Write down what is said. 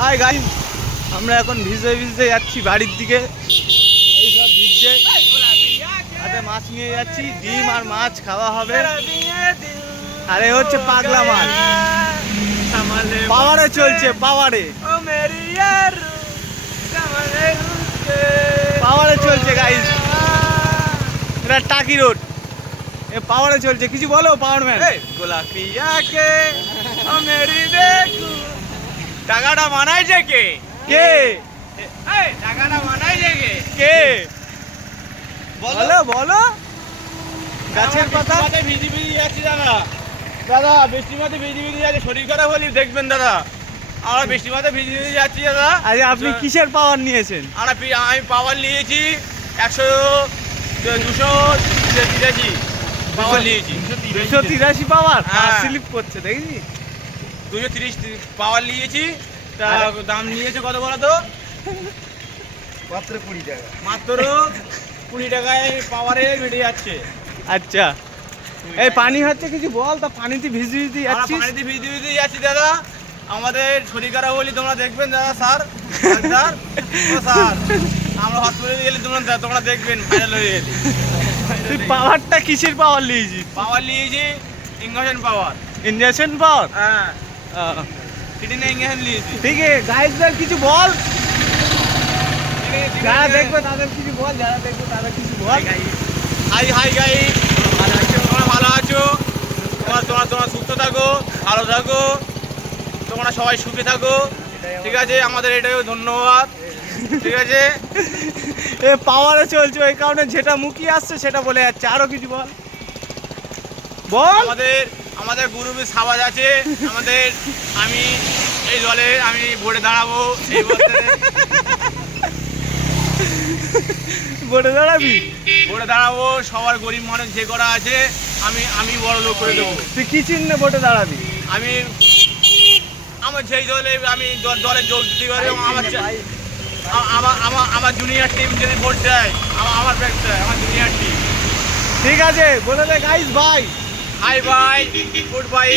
Hi guys, আমরা এখন ভিজে ভিজে যাচ্ছি বাড়ির দিকে। এইসব ভিজে হাতে মাছ নিয়ে যাচ্ছি, ডিম আর মাছ খাওয়া হবে। আরে হচ্ছে পাগলা মাছ, পাওয়ারে চলছে, পাওয়ারে পাওয়ারে চলছে গাইস। এটা টাকি রোড, এ পাওয়ারে চলছে। কিছু বলো পাওয়ারম্যান। গোলাপিয়াকে মেরি দেখু টাকাটা বানাইছে কে? কে টাকাটা বানাইছে কে? কে বলো বলো। গাছের পাতা ভিজি ভিজি যাচ্ছি দাদা। দাদা বৃষ্টির মধ্যে ভিজি ভিজি যাচ্ছে, শরীর খারাপ হলে দেখবেন দাদা। আমরা বৃষ্টির মধ্যে ভিজি ভিজি যাচ্ছি দাদা। আরে আপনি কিসের পাওয়ার নিয়েছেন? আমি পাওয়ার নিয়েছি 283 পাওয়ার নিয়েছি। 283 পাওয়ার হ্যাঁ। স্লিপ করছে দেখি। 230 পাওয়ার নিয়েছি। তা দাম নিয়েছে কত বলো তো? মাত্র 20 টাকা। মাত্র 20 টাকায় পাওয়ারে বেরিয়ে যাচ্ছে। আচ্ছা, এই পানি হচ্ছে, কিছু বল। তা পানিতে ভিজি ভিজি আমরা যাচ্ছিস? পানিতে ভিজে ভিজে যাচ্ছি দাদা। আমাদের শরীর খারাপ হলে তোমরা দেখবেন দাদা। স্যার স্যার আমরা হসপিটালে গেলে তোমরা দেখবেন ভাইরাল হয়ে গেলে। তুই পাওয়ারটা কিসের পাওয়ার নিয়েছিস? পাওয়ার নিয়েছি ইঞ্জেকশন পাওয়ার। ইঞ্জেকশন পাওয়ার। হ্যাঁ, কিডনি ইঞ্জেকশন নিয়েছি। ঠিক আছে গাইসদের কিছু বল, যারা দেখবে তাদের কিছু বল, যারা দেখবে তাদের কিছু বল। হাই হাই গাই, তোমরা ভালো আছো? তোমরা সুস্থ থাকো, ভালো থাকো, তোমরা সবাই সুখে থাকো। ঠিক আছে, আমাদের এটাই ধন্যবাদ। ঠিক আছে, এ পাওয়ারে চলছে, ওই কারণে যেটা মুখিয়ে আসছে সেটা বলে যাচ্ছে। আরো কিছু বল বল। আমাদের গ্রুপে সাবাজ আছে আমাদের। আমি এই দলে আমি ভোটে দাঁড়াবো। এই বলে দাঁড়াবি? ভোটে দাঁড়াবো। সবার গরিব মানুষ যে করা আছে আমি বড় লোক করে দেবো। তুই কি চিহ্নে ভোটে দাঁড়াবি? আমার সেই দলে আমি দলে যোগ দিতে পারি। আমার জুনিয়র টিম যদি ভোট দেয়, আমার ব্যাগ দেয়, আমার জুনিয়র টিম। ঠিক আছে, বলে দে guys. Bye hi bye, good by.